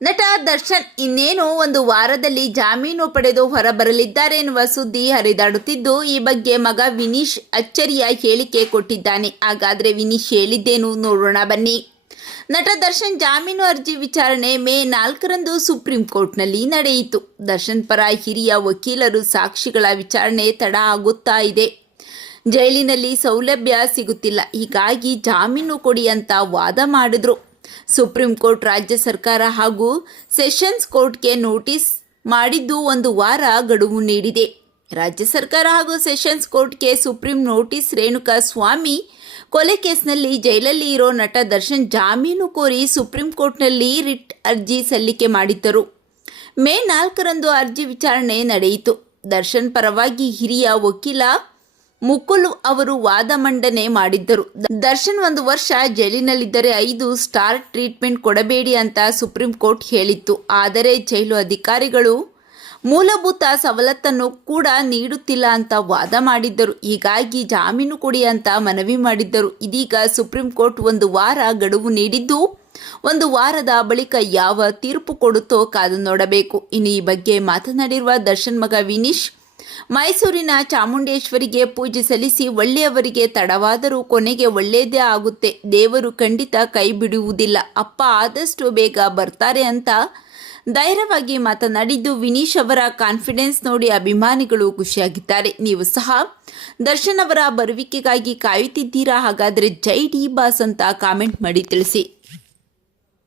ನಟ ದರ್ಶನ್ ಇನ್ನೇನು ಒಂದು ವಾರದಲ್ಲಿ ಜಾಮೀನು ಪಡೆದು ಹೊರಬರಲಿದ್ದಾರೆ ಎನ್ನುವ ಸುದ್ದಿ ಹರಿದಾಡುತ್ತಿದ್ದು, ಈ ಬಗ್ಗೆ ಮಗ ವಿನೀಶ್ ಅಚ್ಚರಿಯ ಹೇಳಿಕೆ ಕೊಟ್ಟಿದ್ದಾನೆ. ಹಾಗಾದ್ರೆ ವಿನೀಶ್ ಹೇಳಿದ್ದೇನು ನೋಡೋಣ ಬನ್ನಿ. ನಟ ದರ್ಶನ್ ಜಾಮೀನು ಅರ್ಜಿ ವಿಚಾರಣೆ ಮೇ 4ರಂದು ಸುಪ್ರೀಂ ಕೋರ್ಟ್ನಲ್ಲಿ ನಡೆಯಿತು. ದರ್ಶನ್ ಪರ ಹಿರಿಯ ವಕೀಲರು ಸಾಕ್ಷಿಗಳ ವಿಚಾರಣೆ ತಡ ಆಗುತ್ತಾ ಇದೆ. ಜೈಲಿನಲ್ಲಿ ಸೌಲಭ್ಯ ಸಿಗುತ್ತಿಲ್ಲ, ಹೀಗಾಗಿ ಜಾಮೀನು ಕೊಡಿ ಅಂತ ವಾದ ಮಾಡಿದ್ರು. ಸುಪ್ರೀಂ ಕೋರ್ಟ್ ರಾಜ್ಯ ಸರ್ಕಾರ ಹಾಗೂ ಸೆಷನ್ಸ್ ಕೋರ್ಟ್ಗೆ ನೋಟಿಸ್ ಮಾಡಿದ್ದು ಒಂದು ವಾರ ಗಡುವು ನೀಡಿದೆ. ರಾಜ್ಯ ಸರ್ಕಾರ ಹಾಗೂ ಸೆಷನ್ಸ್ ಕೋರ್ಟ್ಗೆ ಸುಪ್ರೀಂ ನೋಟಿಸ್. ರೇಣುಕಾ ಸ್ವಾಮಿ ಕೊಲೆ ಕೇಸ್ನಲ್ಲಿ ಜೈಲಲ್ಲಿ ಇರೋ ನಟ ದರ್ಶನ್ ಜಾಮೀನು ಕೋರಿ ಸುಪ್ರೀಂ ಕೋರ್ಟ್ನಲ್ಲಿ ರಿಟ್ ಅರ್ಜಿ ಸಲ್ಲಿಕೆ ಮಾಡಿದ್ದರು. ಮೇ 4ರಂದು ಅರ್ಜಿ ವಿಚಾರಣೆ ನಡೆಯಿತು. ದರ್ಶನ್ ಪರವಾಗಿ ಹಿರಿಯ ವಕೀಲ ಮುಕುಲ್ ಅವರು ವಾದ ಮಂಡನೆ ಮಾಡಿದ್ದರು. ದರ್ಶನ್ 1 ವರ್ಷ ಜೈಲಿನಲ್ಲಿದ್ದರೆ 5 ಸ್ಟಾರ್ ಟ್ರೀಟ್ಮೆಂಟ್ ಕೊಡಬೇಡಿ ಅಂತ ಸುಪ್ರೀಂ ಕೋರ್ಟ್ ಹೇಳಿತ್ತು. ಆದರೆ ಜೈಲು ಅಧಿಕಾರಿಗಳು ಮೂಲಭೂತ ಸವಲತ್ತನ್ನು ಕೂಡ ನೀಡುತ್ತಿಲ್ಲ ಅಂತ ವಾದ ಮಾಡಿದ್ದರು. ಹೀಗಾಗಿ ಜಾಮೀನು ಕೊಡಿ ಅಂತ ಮನವಿ ಮಾಡಿದ್ದರು. ಇದೀಗ ಸುಪ್ರೀಂ ಕೋರ್ಟ್ 1 ವಾರ ಗಡುವು ನೀಡಿದ್ದು, 1 ವಾರದ ಬಳಿಕ ಯಾವ ತೀರ್ಪು ಕೊಡುತ್ತೋ ಕಾದು ನೋಡಬೇಕು. ಇನ್ನು ಈ ಬಗ್ಗೆ ಮಾತನಾಡಿರುವ ದರ್ಶನ್ ಮಗ ವಿನೀಶ್, ಮೈಸೂರಿನ ಚಾಮುಂಡೇಶ್ವರಿಗೆ ಪೂಜೆ ಸಲ್ಲಿಸಿ ಒಳ್ಳೆಯವರಿಗೆ ತಡವಾದರೂ ಕೊನೆಗೆ ಒಳ್ಳೆಯದೇ ಆಗುತ್ತೆ. ದೇವರು ಖಂಡಿತ ಕೈ ಬಿಡುವುದಿಲ್ಲ. ಅಪ್ಪ ಆದಷ್ಟು ಬೇಗ ಬರ್ತಾರೆ ಅಂತ ಧೈರ್ಯವಾಗಿ ಮಾತನಾಡಿದ್ದು, ವಿನೀಶ್ ಅವರ ಕಾನ್ಫಿಡೆನ್ಸ್ ನೋಡಿ ಅಭಿಮಾನಿಗಳು ಖುಷಿಯಾಗಿದ್ದಾರೆ. ನೀವು ಸಹ ದರ್ಶನ್ ಅವರ ಬರುವಿಕೆಗಾಗಿ ಕಾಯುತ್ತಿದ್ದೀರಾ? ಹಾಗಾದರೆ ಜೈ ಡಿ ಬಾಸ್ ಅಂತ ಕಾಮೆಂಟ್ ಮಾಡಿ ತಿಳಿಸಿ.